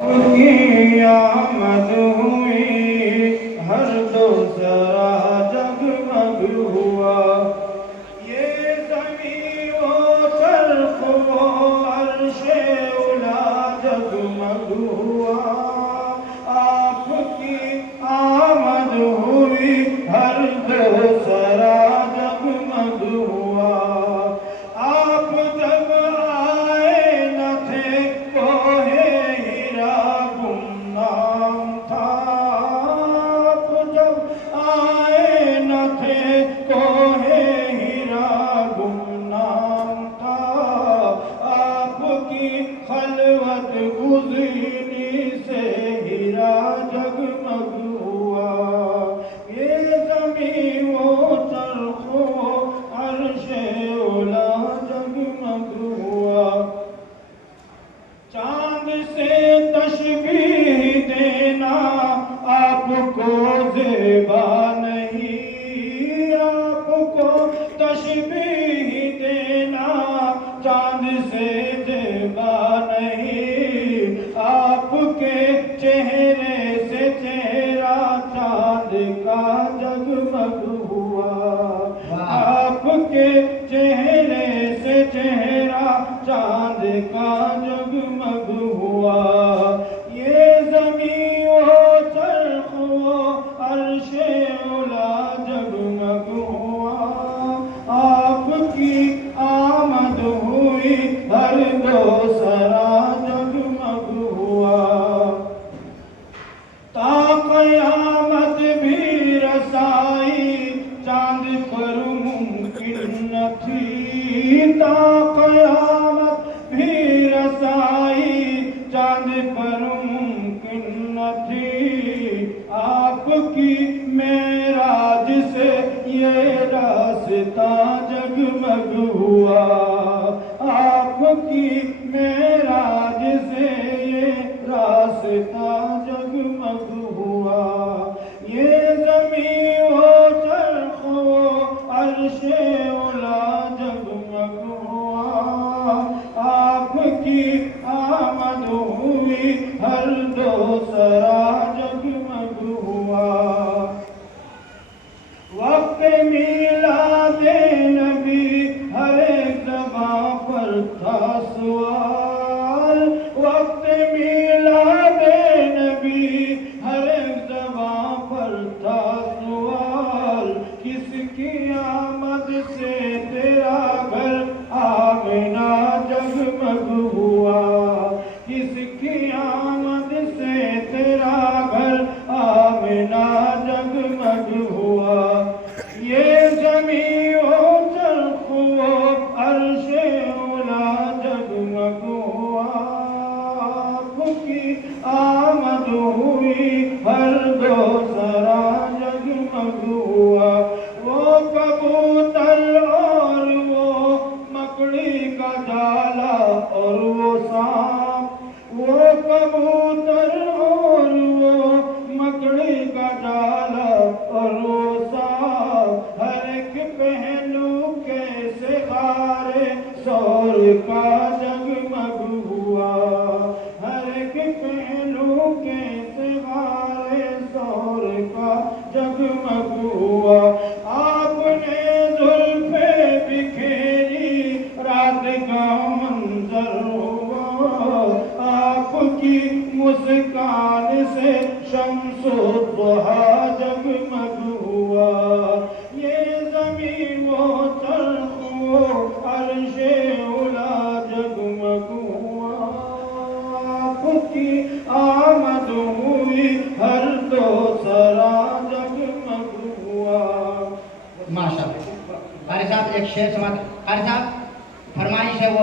کی آمد ہوئی ہر دوسرا جگمگ ہوا، یہ زمین و چرخ و عرش اولا جگمگ ہوا، آپ کی آمد ہوئی ہر دوسرا جگمگ ہوا، آپ جب آئے نہ تھے کوہ ہیرا گمنام تھا، آپ جب آئے نہ تھے کوہ ہیرا گمنام تھا، آپ کی خلوت گزینی سے ہیرا جگمگ ہوا، یہ زمین و چرخ و عرش اولا جگمگ ہوا، چاند سے تشبیہ دینا آپ کو زیبا نہیں، آپ کو تشبیہ دینا چاند سے زیبا نہیں، آپ کے چہرے سے چہرہ چاند کا جگمگ ہوا، آپ کے چہرے سے چہرہ چاند کا جگمگ ہوا، یہ زمین و چرخ و عرش اولا جگمگ ہوا، آپ کی آمد ہوئی ہر دوسرا جگمگ ہوا، تا قیامت بھی رسائی چاند پر ممکن نہ تھی، تا قیامت بھی رسائی چاند پر ممکن نہ تھی، آپ کی معراج سے یہ راستہ جگمگ ہوا، آپ کی معراج سے یہ راستہ جگمگ ہوا، یہ زمین و چرخ و عرش اولا جگمگ ہوا، آپ کی آمد ہوئی ہر دوسرا جگمگ ہوا، وقت میلاد نبی ہر ایک زباں پر تھا سوال، وقت میلاد نبی ہر ایک زباں پر تھا سوال، کس کی آمد سے تیرا گھر آمنہ جگمگ ہوا، کس کی آمد سے تیرا گھر آمنہ جگمگ ہوا، یہ زمین و چرخ و عرش اولا جگمگ ہوا، آپ کی آمد ہوئی ہر دوسرا جگمگ ہوا، وہ کبوتر اور وہ مکڑی کا جالا اور وہ سانپ، وہ کبوتر اور وہ مکڑی کا جالا اور وہ سانپ، ہر ایک پہلو کے ستارے سور کا جگمگ ہوا، ہر ایک پہلو کے ستارے سور کا جگمگ ہوا، آپ نے زلفیں بکھیری رات کا منظر ہوا، آپ کی مسکان سے شمس و ضحیٰ جگمگ ہوا، یہ زمین و چرخ و عرش اولا جگمگ ہوا، آپ کی آمد ہوئی ہر دوسرا جگمگ ہوا۔ ماشاءاللہ۔ قاری صاحب ایک شعر سماعت، قاری صاحب فرمائش ہے وہ